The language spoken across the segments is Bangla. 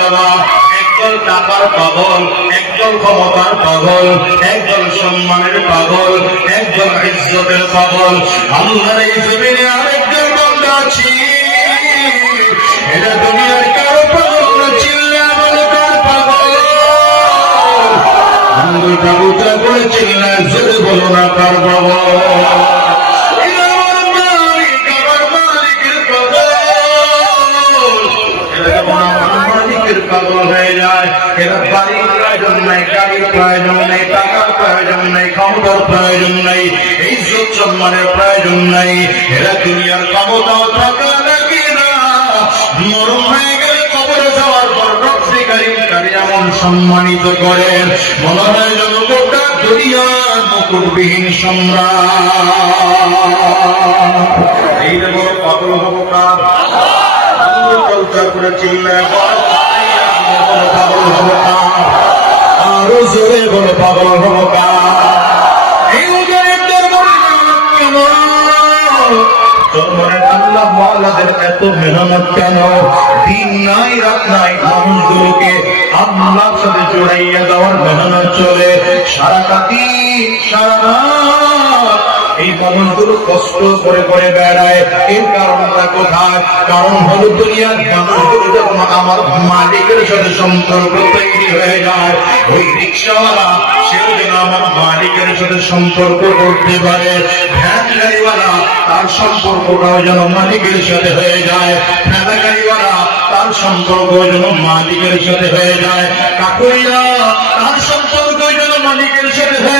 বাবা একদল টাকার পাগল একদল ক্ষমতার পাগল একদল সম্মানের পাগল ইজ্জতের পাগল। আল্লাহর এই জমিনে আরেকজন বান্দা আছে। এটা দুনিয়ার কারও পাগল না চিল্লা কার পাগল। আঙ্গুল কাবুতরা করে চিল্লা জোরে বলো না কার পাগল। মালিকের পাগল। হয়ে যায় এরা বাড়ির প্রয়োজন নাই গাড়ির প্রয়োজন নেই টাকার প্রয়োজন নেই ক্ষমতার প্রয়োজন নেই এই সম্মানের প্রয়োজন নাই এরা দুনিয়ার ক্ষমতাও থাকা নাকি না মরণ হয়ে গেলে কবরে যাওয়ার পর রক্তি কারিম কারি এমন সম্মানিত করেন মনে হয় যেন গোটা দুনিয়ার মুকুটবিহীন সম্রাট এই বড় পাগল হব কার করে চিল্লায় আরও জোরে বলে পাগল এত মেহনত কেন দিন নাই রাত নাই মানুষগুলোকে আল্লাহর সাথে জড়াইয়া দেওয়ার মেহনত চলে সারাটা দিন সারা এই মানুষগুলো কষ্ট করে করে বেড়ায়। এর কারণটা কোথায়? কারণ হলো দুনিয়ার মানুষগুলো যখন আমার মালিকের সাথে সম্পর্ক তৈরি হয়ে যায়, ওই রিক্সাওয়ালা সেও যেন আমার মালিকের সাথে সম্পর্ক করতে পারে। ভ্যান গাড়িওয়ালা তার সম্পর্কটাও যেন মালিকের সাথে হয়ে যায়। ভ্যানা গাড়িওয়ালা তার সম্পর্ক যেন মালিকের সাথে হয়ে যায়। কাকুরিয়া তার সম্পর্ক যেন মালিকের সাথে হয়ে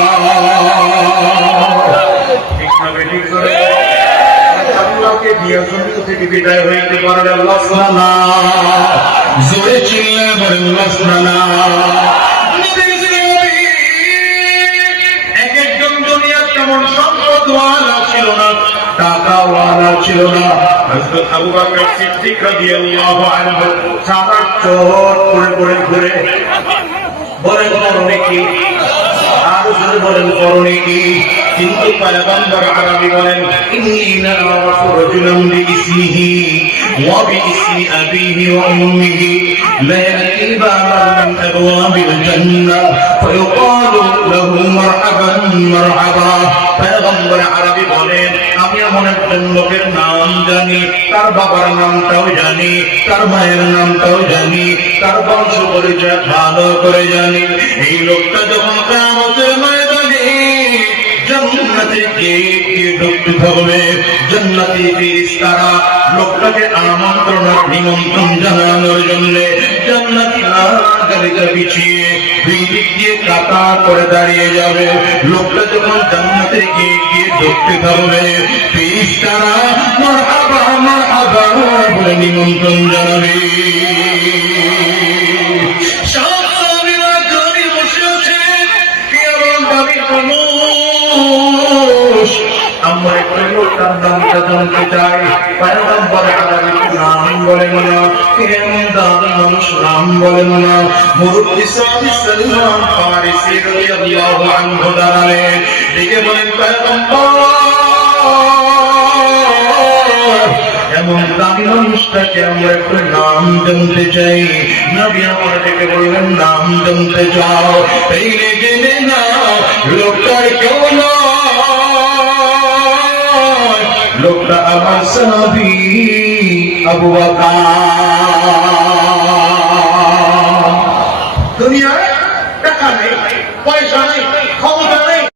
আল্লাহকে দিয়ে জমিন থেকে বিদায় হইতে পারে আল্লাহ জোরে চিল্লে বলে আল্লাহ এক একজন দুনিয়ার তেমন সম্পদওয়ালা ছিল না, টাকাওয়ালা ছিল না। হযরত আবু বকর সিদ্দিক রাদিয়াল্লাহু আনহু সাদা চোর করে করে ঘুরে। বলেন করণে কি? আরও বলেন করণে কি কিন্তু পয়গম্বর আরবি বলেন? ইন্না রাসূলুন বিইসমিহি ওয়া বিইসমি আবিহি ওয়া উম্মিহি ইয়াতি বাবান মিন আবওয়াবিল জান্নাহ ফায়ুকালু লাহু মারহাবান মারহাবা। পয়গম্বর আরবি বলেন, আমি এমন একজন লোকের নাম জানি, তার বাবার নামটাও জানি, তার মায়ের নামটাও জানি, তার বংশ পরিচয় ভালো করে জানি। এই লোকটা যখন থাকবে জান্নাতি ফেরেশতারা লোকটাকে আমন্ত্রণ, নিমন্ত্রণ জানানোর জন্য জান্নাতি গাড়িটা পিছিয়ে দুই দিয়ে কাতা করে দাঁড়িয়ে যাবে। লোকটা যখন জান্নাতে গিয়ে গিয়ে ঢুকতে থাকবে ফেরেশতারা মারহাবা মারহাবা বলে নিমন্ত্রণ জানাবে। মানুষ আমরা একটু লোকটার জানতে চাই। পয়গম্বর আরবি নাম বলেন না দাবি মানুষ নাম বলেন না মুরব্বী সাহেব সালমান ফারিসি রাদিয়াল্লাহু আনহু দাঁড়ালেন ডেকে বলেন, পয়গম্বর! এমন দামি মানুষটাকে আমরা একটু নাম জানতে চাই। নবী আমার থেকে বললেন, নাম জানতে চাও। তাইলে জেনে না লোকটার কেউ নয় লোকটা আমার সাহাবি আবু বকর।